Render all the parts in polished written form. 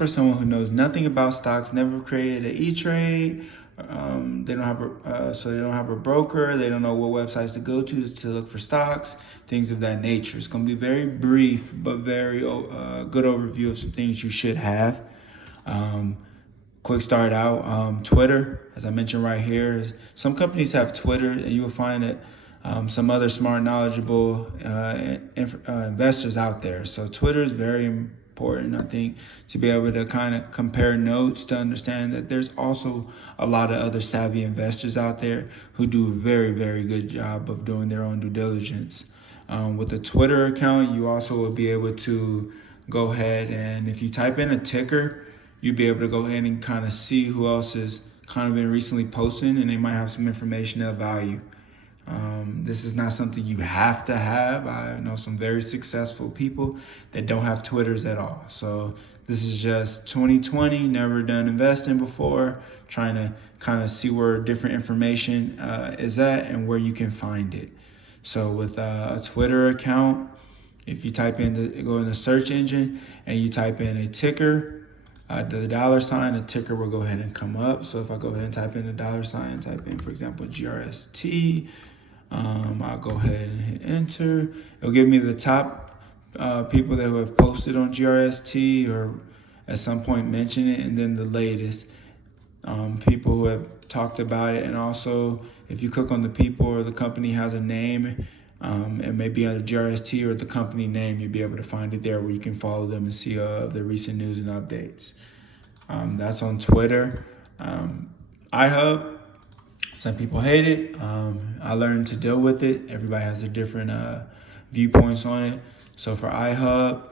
for someone who knows nothing about stocks, never created an E-Trade. They don't have so they don't have a broker. They don't know what websites to go to look for stocks, things of that nature. It's going to be very brief, but very good overview of some things you should have. Quick start out, Twitter, as I mentioned right here. Some companies have Twitter, and you will find that some other smart, knowledgeable investors out there. So Twitter is very important, I think, to be able to kind of compare notes, to understand that there's also a lot of other savvy investors out there who do a very, very good job of doing their own due diligence. With a Twitter account, you also will be able to go ahead and if you type in a ticker, you'll be able to go ahead and kind of see who else has kind of been recently posting, and they might have some information of value. This is not something you have to have. I know some very successful people that don't have Twitters at all. So this is just 2020, never done investing before, trying to kind of see where different information is at and where you can find it. So with a Twitter account, if you go in the search engine and you type in a ticker, the dollar sign, a ticker will go ahead and come up. So if I go ahead and type in the dollar sign, type in, for example, GRST, I'll go ahead and hit enter. It'll give me the top people that have posted on GRST or at some point mentioned it, and then the latest people who have talked about it. And also, if you click on the people or the company has a name, it may be under GRST or the company name, you'll be able to find it there where you can follow them and see the recent news and updates. That's on Twitter. iHub. Some people hate it. I learned to deal with it. Everybody has their different viewpoints on it. So for iHub,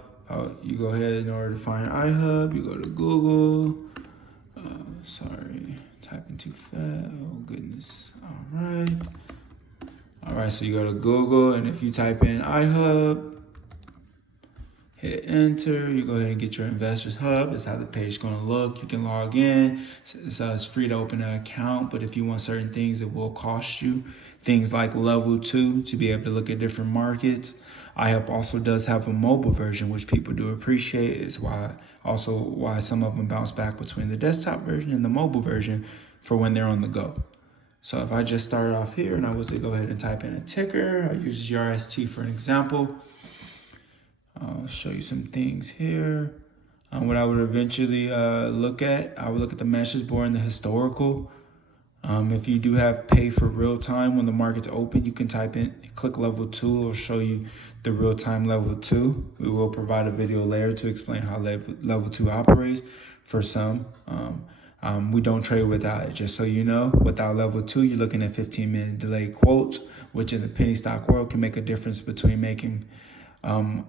you go ahead, in order to find iHub, you go to Google. Typing too fast. Oh, goodness. All right, so you go to Google, and if you type in iHub, hit enter, you go ahead and get your Investors Hub. That's how the page is going to look. You can log in. It's free to open an account, but if you want certain things, it will cost you. Things like level 2 to be able to look at different markets. iHub also does have a mobile version, which people do appreciate. It's why some of them bounce back between the desktop version and the mobile version for when they're on the go. So if I just started off here and I was to go ahead and type in a ticker, I use GRST for an example. I'll show you some things here. What I would eventually look at, I would look at the message board and the historical. If you do have pay for real time when the market's open, you can click level 2. It'll show you the real time level 2. We will provide a video later to explain how level 2 operates for some. We don't trade without it. Just so you know, without level 2, you're looking at 15-minute delay quotes, which in the penny stock world can make a difference between making 100%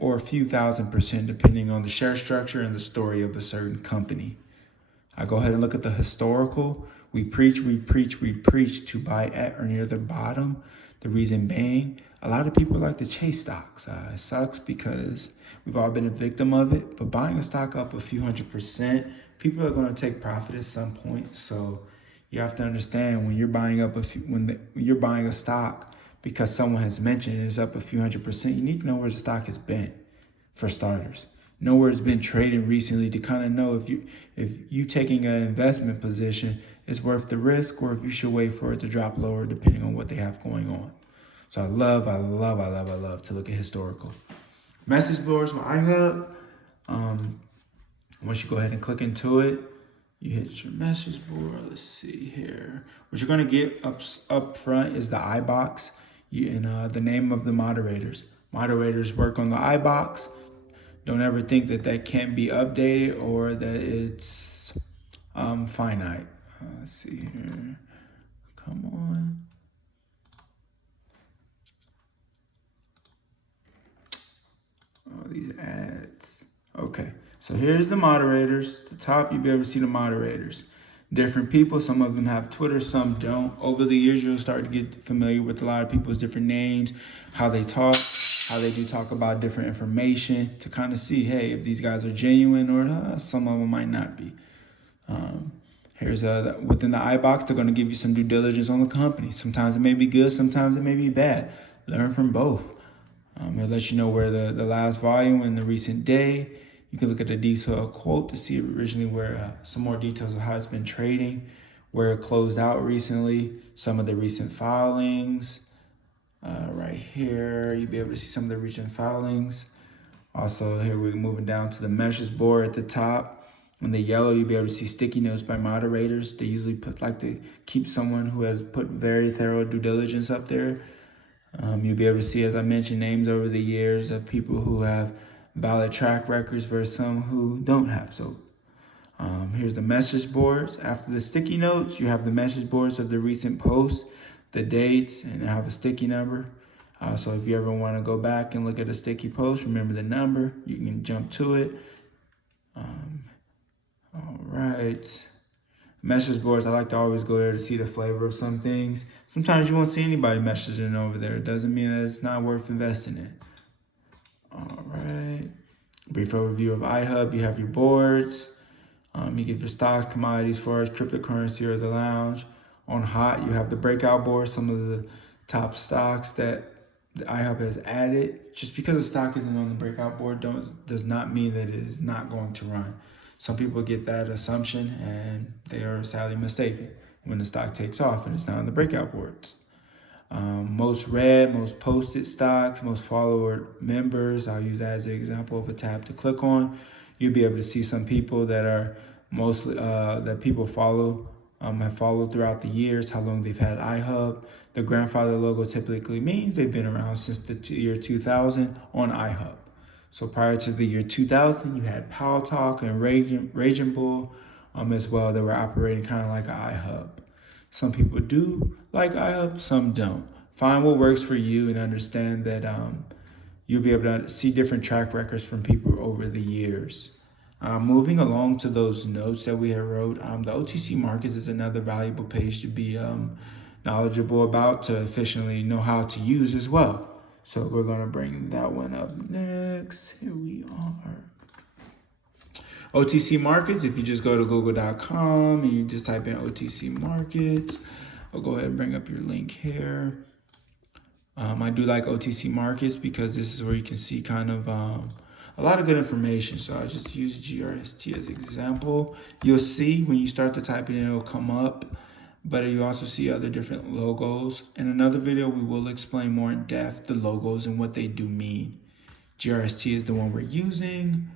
or a few %,000%, depending on the share structure and the story of a certain company. I go ahead and look at the historical. We preach to buy at or near the bottom. The reason being, a lot of people like to chase stocks. It sucks because we've all been a victim of it, but buying a stock up a few %, people are going to take profit at some point. So you have to understand when you're buying when you're buying a stock because someone has mentioned it's up a few %, you need to know where the stock has been, for starters. Know where it's been trading recently to kind of know if you taking an investment position is worth the risk or if you should wait for it to drop lower depending on what they have going on. So I love to look at historical. Message boards with iHub. Once you go ahead and click into it, you hit your message board. Let's see here. What you're going to get up front is the iBox and the name of the moderators. Moderators work on the iBox. Don't ever think that can't be updated or that it's finite. Let's see here. Come on. Oh, these ads. Okay, so here's the moderators. At the top, you'll be able to see the moderators. Different people, some of them have Twitter, some don't. Over the years, you'll start to get familiar with a lot of people's different names, how they talk, how they do talk about different information to kind of see, hey, if these guys are genuine or some of them might not be. Here's within the iBox, they're going to give you some due diligence on the company. Sometimes it may be good, sometimes it may be bad. Learn from both. It'll let you know where the last volume and the recent day. You can look at the detailed quote to see originally where some more details of how it's been trading, where it closed out recently, some of the recent filings. Right here, you'll be able to see some of the recent filings. Also, here we're moving down to the message board at the top. In the yellow, you'll be able to see sticky notes by moderators. They usually like to keep someone who has put very thorough due diligence up there. You'll be able to see, as I mentioned, names over the years of people who have valid track records versus some who don't have. So here's the message boards. After the sticky notes, you have the message boards of the recent posts, the dates, and have a sticky number. So if you ever want to go back and look at a sticky post, remember the number. You can jump to it. All right. Message boards, I like to always go there to see the flavor of some things. Sometimes you won't see anybody messaging over there. It doesn't mean that it's not worth investing in. All right. Brief overview of iHub. You have your boards. You get your stocks, commodities, forex, cryptocurrency, or the lounge. On hot, you have the breakout board, some of the top stocks that the iHub has added. Just because a stock isn't on the breakout board does not mean that it is not going to run. Some people get that assumption and they are sadly mistaken when the stock takes off and it's not on the breakout boards. Most read, most posted stocks, most follower members. I'll use that as an example of a tab to click on. You'll be able to see some people that are mostly that people follow, have followed throughout the years, how long they've had iHub. The grandfather logo typically means they've been around since the year 2000 on iHub. So prior to the year 2000, you had Powell Talk and Raging Bull as well. They were operating kind of like an iHub. Some people do like iHub, some don't. Find what works for you and understand that you'll be able to see different track records from people over the years. Moving along to those notes that we have wrote, the OTC markets is another valuable page to be knowledgeable about, to efficiently know how to use as well. So we're going to bring that one up next. Here we are. OTC markets, if you just go to google.com and you just type in OTC markets, I'll go ahead and bring up your link here. I do like OTC markets because this is where you can see kind of a lot of good information. So I just use GRST as an example. You'll see when you start to type it in, it'll come up. But you also see other different logos. In another video, we will explain more in depth the logos and what they do mean. GRST is the one we're using.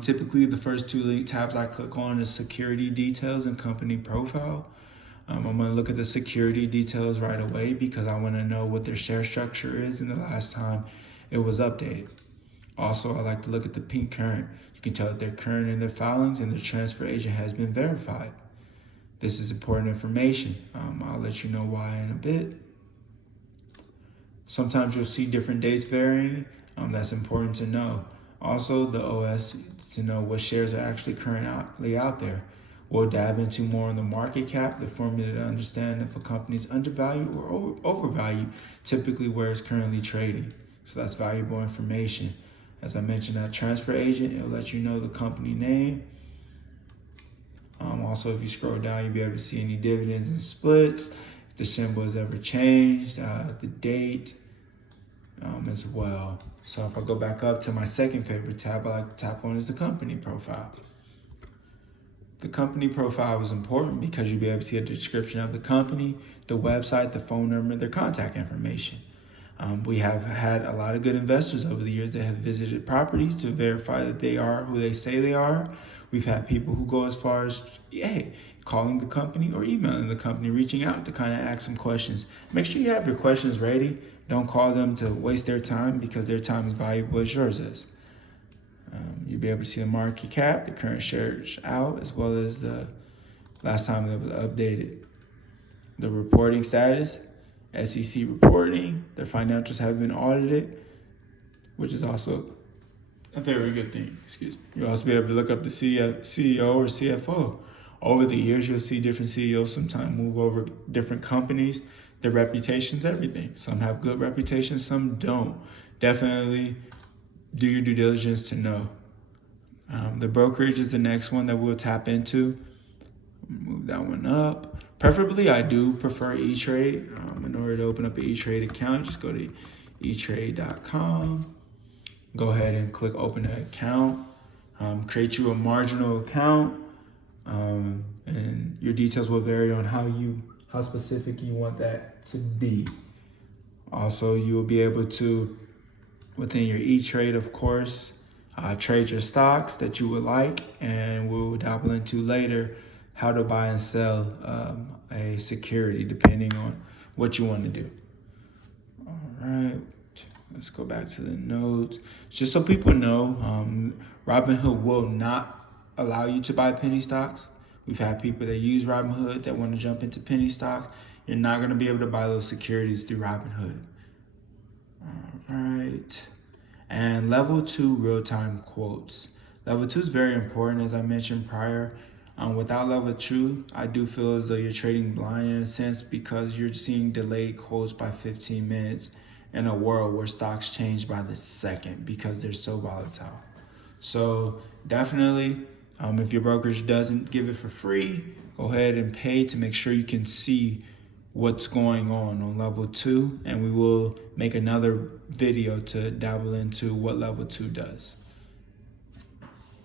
Typically, the first two tabs I click on is security details and company profile. I'm going to look at the security details right away because I want to know what their share structure is and the last time it was updated. Also, I like to look at the pink current. You can tell that they're current in their filings and their transfer agent has been verified. This is important information. I'll let you know why in a bit. Sometimes you'll see different dates varying. That's important to know. Also, the OS to know what shares are actually currently out there. We'll dive into more on the market cap, the formula to understand if a company is undervalued or overvalued, typically where it's currently trading. So that's valuable information. As I mentioned, that transfer agent, it'll let you know the company name. Also, if you scroll down, you'll be able to see any dividends and splits, if the symbol has ever changed, the date as well. So if I go back up to my second favorite tab, I like to tap on is the company profile. The company profile is important because you'll be able to see a description of the company, the website, the phone number, their contact information. We have had a lot of good investors over the years that have visited properties to verify that they are who they say they are. We've had people who go as far as, calling the company or emailing the company, reaching out to kind of ask some questions. Make sure you have your questions ready. Don't call them to waste their time because their time is valuable as yours is. You'll be able to see the market cap, the current shares out, as well as the last time it was updated. The reporting status, SEC reporting, their financials have been audited, which is also a very good thing. You'll also be able to look up the CEO or CFO. Over the years, you'll see different CEOs sometimes move over different companies. Their reputation's everything. Some have good reputations, some don't. Definitely do your due diligence to know. The brokerage is the next one that we'll tap into. Move that one up. Preferably, I do prefer E-Trade. In order to open up an E-Trade account, just go to eTrade.com. Go ahead and click open an account. create you a marginal account, and your details will vary on how specific you want that to be. Also, you will be able to, within your E-Trade, of course, trade your stocks that you would like, and we'll dabble into later how to buy and sell a security depending on what you want to do. All right, let's go back to the notes. Just so people know, Robinhood will not allow you to buy penny stocks. We've had people that use Robinhood that want to jump into penny stocks. You're not going to be able to buy those securities through Robinhood. All right. And level 2 real-time quotes. Level 2 is very important, as I mentioned prior. Without level 2, I do feel as though you're trading blind in a sense, because you're seeing delayed quotes by 15 minutes in a world where stocks change by the second because they're so volatile. So definitely, if your brokerage doesn't give it for free, go ahead and pay to make sure you can see what's going on level 2, and we will make another video to dabble into what level 2 does.